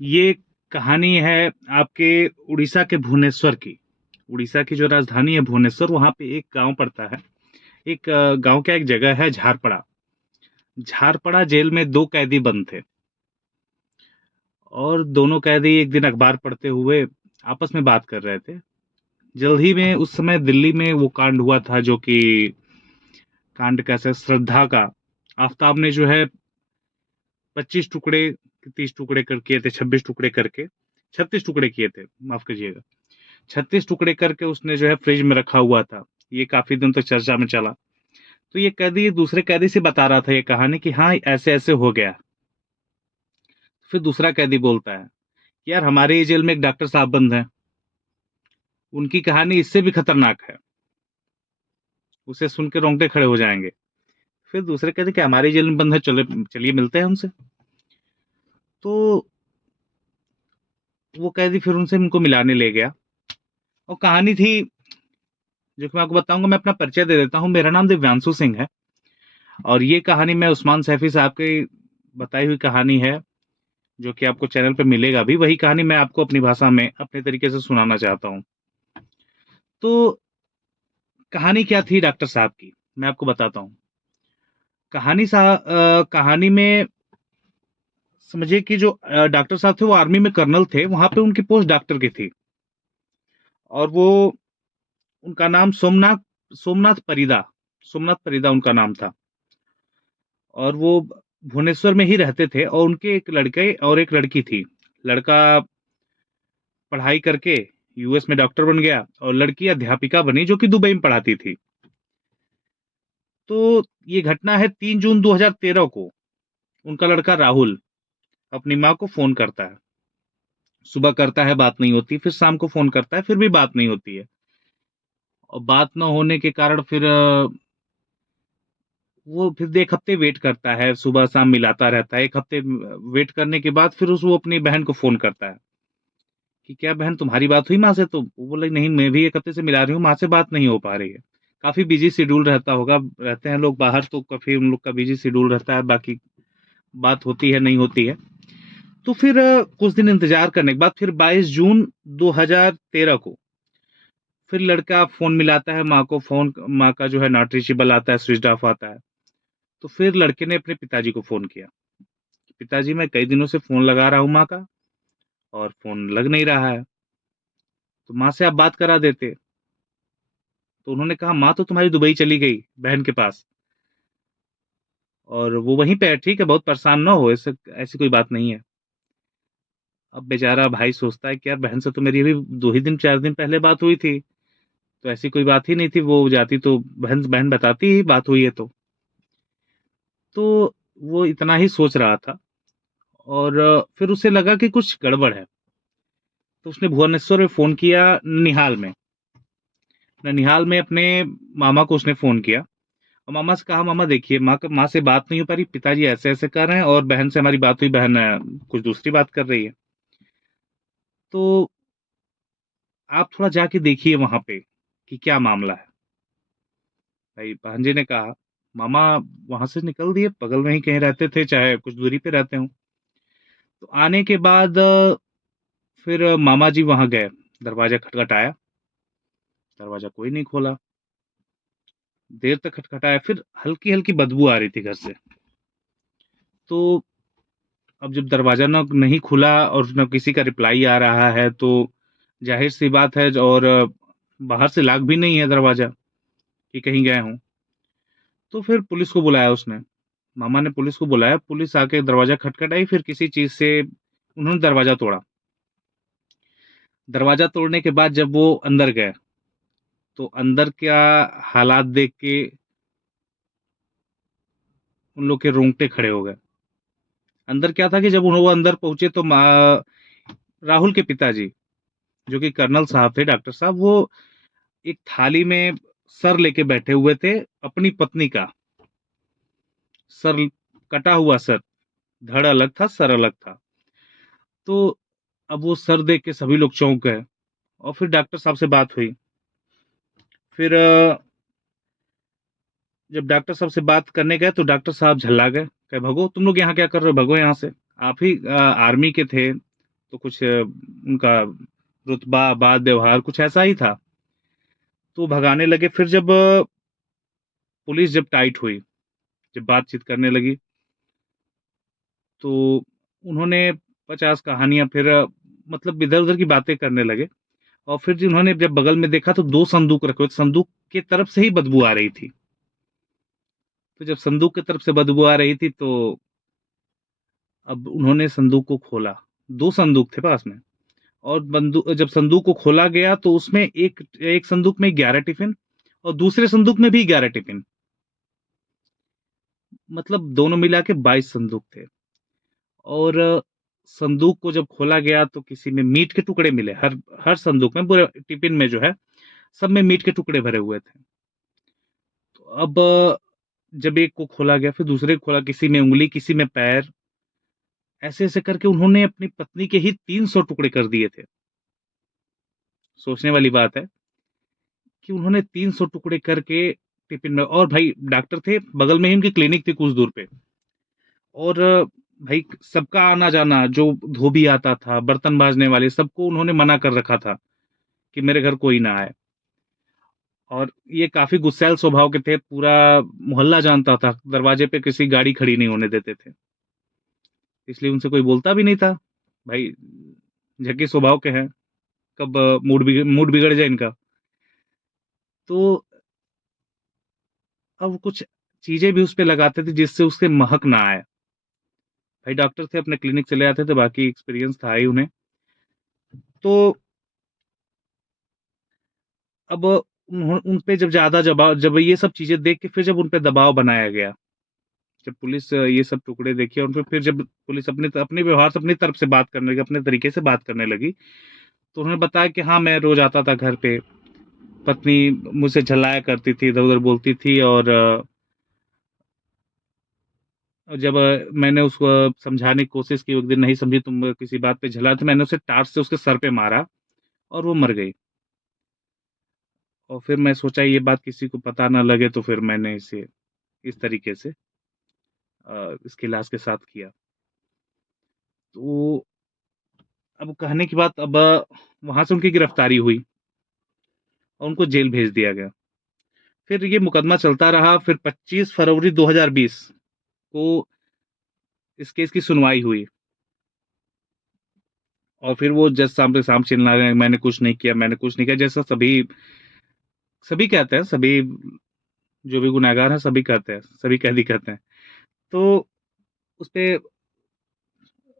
ये कहानी है आपके उड़ीसा के भुवनेश्वर की। उड़ीसा की जो राजधानी है भुवनेश्वर, वहाँ पे एक गाँव पड़ता है। एक गाँव क्या, एक जगह है झारपड़ा। झारपड़ा जेल में 2 कैदी बंद थे और दोनों कैदी एक दिन अखबार पढ़ते हुए आपस में बात कर रहे थे। जल्द ही में उस समय दिल्ली में वो कांड हुआ था जो कि कांड कैसे श्रद्धा का। आफताब ने जो है 25 टुकड़े, 30 टुकड़े कर किए थे, 26 टुकड़े करके, 36 टुकड़े किए थे, माफ कीजिएगा। 36 टुकड़े करके उसने जो है फ्रिज में रखा हुआ था। ये काफी दिन तक चर्चा में चला। तो ये कैदी दूसरे कैदी से बता रहा था ये कहानी कि हाँ ऐसे ऐसे हो गया। फिर दूसरा कैदी बोलता है कि यार हमारे ही जेल में एक डॉक्टर साहब बंद हैं, उनकी कहानी इससे भी खतरनाक है, उसे सुन के रोंगटे खड़े हो जाएंगे। फिर दूसरे कहते कि हमारे जेल में बंद है, चले चलिए मिलते हैं उनसे। तो वो कैदी फिर उनसे उनको मिलाने ले गया और कहानी थी जो कि मैं आपको बताऊंगा। मैं अपना परिचय दे देता हूँ, मेरा नाम दिव्यांशु सिंह है और ये कहानी मैं उस्मान सैफी साहब की बताई हुई कहानी है जो कि आपको चैनल पे मिलेगा भी। वही कहानी मैं आपको अपनी भाषा में अपने तरीके से सुनाना चाहता हूँ। तो कहानी क्या थी डॉक्टर साहब की, मैं आपको बताता हूँ। कहानी में समझिए कि जो डॉक्टर साहब थे वो आर्मी में कर्नल थे, वहां पे उनकी पोस्ट डॉक्टर की थी और वो उनका नाम सोमनाथ सोमनाथ परिदा सोमनाथ परिदा उनका नाम था। और वो भुवनेश्वर में ही रहते थे और उनके एक लड़के और एक लड़की थी। लड़का पढ़ाई करके यूएस में डॉक्टर बन गया और लड़की अध्यापिका बनी जो कि दुबई में पढ़ाती थी। तो ये घटना है 3 जून 2013 को। उनका लड़का राहुल अपनी माँ को फोन करता है। सुबह करता है, बात नहीं होती, फिर शाम को फोन करता है, फिर भी बात नहीं होती है। और बात न होने के कारण फिर वो फिर 1 हफ्ते वेट करता है, सुबह शाम मिलाता रहता है। 1 हफ्ते वेट करने के बाद फिर वो अपनी बहन को फोन करता है कि क्या बहन तुम्हारी बात हुई माँ से? तो वो बोले नहीं, मैं भी 1 हफ्ते से मिला रही हूँ, माँ से बात नहीं हो पा रही है। काफी बिजी शेड्यूल रहता होगा, रहते हैं लोग बाहर तो काफी उन लोग का बिजी शेड्यूल रहता है, बाकी बात होती है नहीं होती है। तो फिर कुछ दिन इंतजार करने के बाद फिर 22 जून 2013 को फिर लड़का फोन मिलाता है माँ को। फोन माँ का जो है नॉट रीचेबल आता है, स्विच ऑफ आता है। तो फिर लड़के ने अपने पिताजी को फोन किया, पिताजी मैं कई दिनों से फोन लगा रहा हूँ माँ का और फोन लग नहीं रहा है, तो माँ से आप बात करा देते। तो उन्होंने कहा माँ तो तुम्हारी दुबई चली गई बहन के पास और वो वहीं पे है, ठीक है, बहुत परेशान ना हो, ऐसे ऐसी कोई बात नहीं है। अब बेचारा भाई सोचता है कि यार बहन से तो मेरी अभी 2 ही दिन 4 दिन पहले बात हुई थी, तो ऐसी कोई बात ही नहीं थी, वो जाती तो बहन बहन बताती ही बात हुई है तो वो इतना ही सोच रहा था और फिर उसे लगा कि कुछ गड़बड़ है। तो उसने भुवनेश्वर में फोन किया, ननिहाल में। ननिहाल में अपने मामा को उसने फोन किया और मामा से कहा मामा देखिए माँ से बात नहीं हो पा रही, पिताजी ऐसे ऐसे कर रहे हैं और बहन से हमारी बात हुई, बहन कुछ दूसरी बात कर रही है, तो आप थोड़ा जाके देखिए वहां पे कि क्या मामला है। भाई भांजे ने कहा मामा वहां से निकल दिए, बगल में ही कहीं रहते थे, चाहे कुछ दूरी पे रहते हो। तो आने के बाद फिर मामा जी वहां गए, दरवाजा खटखटाया, दरवाजा कोई नहीं खोला। देर तक खटखटाया, फिर हल्की हल्की बदबू आ रही थी घर से। तो अब जब दरवाजा न नहीं खुला और न किसी का रिप्लाई आ रहा है तो जाहिर सी बात है, और बाहर से लॉक भी नहीं है दरवाजा कि कहीं गए हों। तो फिर पुलिस को बुलाया उसने, मामा ने पुलिस को बुलाया, पुलिस आके दरवाजा खटखटाई, फिर किसी चीज से उन्होंने दरवाजा तोड़ा। दरवाजा तोड़ने के बाद जब वो अंदर गए तो अंदर क्या हालात देख के उन लोग के रोंगटे खड़े हो गए। अंदर क्या था कि जब वो अंदर पहुंचे तो राहुल के पिताजी जो कि कर्नल साहब थे, डॉक्टर साहब, वो एक थाली में सर लेके बैठे हुए थे अपनी पत्नी का। सर, कटा हुआ सर, धड़ अलग था, सर अलग था। तो अब वो सर देख के सभी लोग चौंक गए और फिर डॉक्टर साहब से बात हुई। फिर जब डॉक्टर साहब से बात करने गए तो डॉक्टर साहब झल्ला गए, कहे भगो तुम लोग यहाँ क्या कर रहे हो, भगो यहाँ से, आप ही आर्मी के थे, तो कुछ उनका रुतबा, बात, व्यवहार कुछ ऐसा ही था। तो भगाने लगे। फिर जब पुलिस जब टाइट हुई, जब बातचीत करने लगी, तो उन्होंने 50 कहानियाँ फिर मतलब इधर-उधर की बातें करने लगे। और फिर जिन्होंने जब बगल में देखा तो 2 संदूक रखे हुए, संदूक की तरफ से ही बदबू आ रही थी। तो जब संदूक की तरफ से बदबू आ रही थी तो अब उन्होंने संदूक को खोला। 2 संदूक थे पास में, और जब संदूक को खोला गया तो उसमें एक एक संदूक में 11 टिफ़िन और दूसरे संदूक में भी 11 टिफ़िन। मतलब दोनों मिला के 22 संदूक थे। और संदूक को जब खोला गया तो किसी में मीट के टुकड़े मिले। हर हर संदूक में, पूरे टिफ़िन में जो है, सब में मीट के टुकड़े भरे हुए थे। तो अब जब एक को खोला गया, फिर दूसरे को खोला, किसी में उँगली, किसी में पैर, ऐसे-ऐसे करके उन्होंने अपनी पत्नी के ही 300 टुकड़े कर दिए थे। सोचने वाली बात है कि उन्होंने 300 टुकड़े करके टिफ़िन में, और भाई डॉक्टर थे, बगल में ही उनकी क्लिनिक थी कुछ दूर पे। और भाई सबका आना-जाना, जो धोबी आता था, बर्तन माँजने वाले, सबको उन्होंने मना कर रखा था कि मेरे घर कोई ना आए। और ये काफ़ी गुस्सैल स्वभाव के थे, पूरा मोहल्ला जानता था, दरवाजे पे किसी गाड़ी खड़ी नहीं होने देते थे। इसलिए उनसे कोई बोलता भी नहीं था। भाई झग्गी स्वभाव के हैं, कब मूड बिगड़ जाए इनका। तो अब कुछ चीज़ें भी उसपे लगाते थे जिससे उससे महक ना आए। भाई डॉक्टर थे, अपने क्लिनिक चले आते थे, बाकी एक्सपीरियंस था ही उन्हें। तो अब उन पे जब ज़्यादा जब ये सब चीज़ें देख के फिर जब उन पे दबाव बनाया गया, जब पुलिस ये सब टुकड़े देखी और फिर जब पुलिस अपने व्यवहार से अपनी तरफ से बात करने लगी, अपने तरीके से बात करने लगी, तो उन्होंने बताया कि हाँ, मैं रोज़ आता था घर पे, पत्नी मुझसे झल्लाया करती थी, इधर-उधर बोलती थी। और जब मैंने उसको समझाने की कोशिश की, एक दिन नहीं समझी, तुम किसी बात पे झल्लाए, तो मैंने उसे टाट से उसके सर पे मारा और वो मर गई। और फिर मैं सोचा ये बात किसी को पता ना लगे, तो फिर मैंने इसे इस तरीके से इसकी लाश के साथ किया। तो अब कहने की बात, अब वहाँ से उनकी गिरफ्तारी हुई और उनको जेल भेज दिया गया। फिर ये मुकदमा चलता रहा, फिर 25 फरवरी 2020 को इस केस की सुनवाई हुई। और फिर वो जज सामने साम चिल्ला रहे हैं, मैंने कुछ नहीं किया, मैंने कुछ नहीं किया, जैसा सभी सभी कहते हैं, सभी जो भी गुनहगार हैं सभी कहते हैं, सभी कैदी कहते हैं। तो उसपे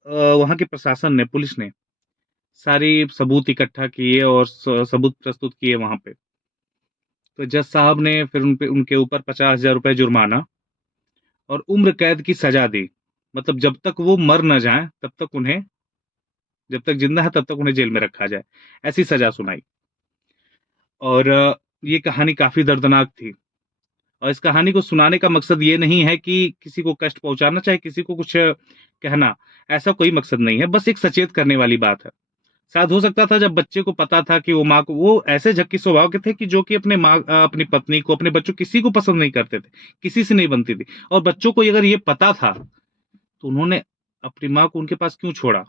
वहाँ के प्रशासन ने, पुलिस ने सारी सबूत इकट्ठा किए और सबूत प्रस्तुत किए वहाँ पे। तो जज साहब ने फिर उनके ऊपर 50,000 रुपए जुर्माना और उम्र कैद की सज़ा दी। मतलब जब तक वो मर ना जाएँ, तब तक उन्हें, जब तक ज़िंदा है तब तक उन्हें जेल में रखा जाए, ऐसी सज़ा सुनाई। और ये कहानी काफ़ी दर्दनाक थी। और इस कहानी को सुनाने का मकसद ये नहीं है कि किसी को कष्ट पहुँचाना, चाहे किसी को कुछ कहना, ऐसा कोई मकसद नहीं है, बस एक सचेत करने वाली बात है। शायद हो सकता था जब बच्चे को पता था कि वो माँ को, वो ऐसे झक्की स्वभाव के थे कि जो कि अपनी पत्नी को, अपने बच्चों, किसी को पसंद नहीं करते थे, किसी से नहीं बनती थी। और बच्चों को अगर ये पता था, तो उन्होंने अपनी माँ को उनके पास क्यों छोड़ा?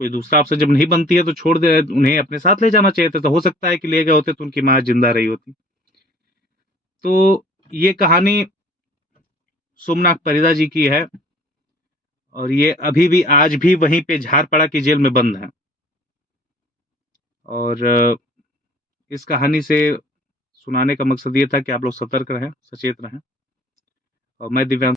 कोई दूसरा आपसे जब नहीं बनती है तो छोड़ दे, उन्हें अपने साथ ले जाना चाहिए था। तो हो सकता है कि ले गए होते तो उनकी माँ जिंदा रही होती। तो ये कहानी सोमनाथ परिदा जी की है और ये अभी भी, आज भी वहीं पे झारपड़ा की जेल में बंद हैं। और इस कहानी से सुनाने का मकसद ये था कि आप लोग सतर्क रहें, सचेत रहें। और मैं दिव्यांश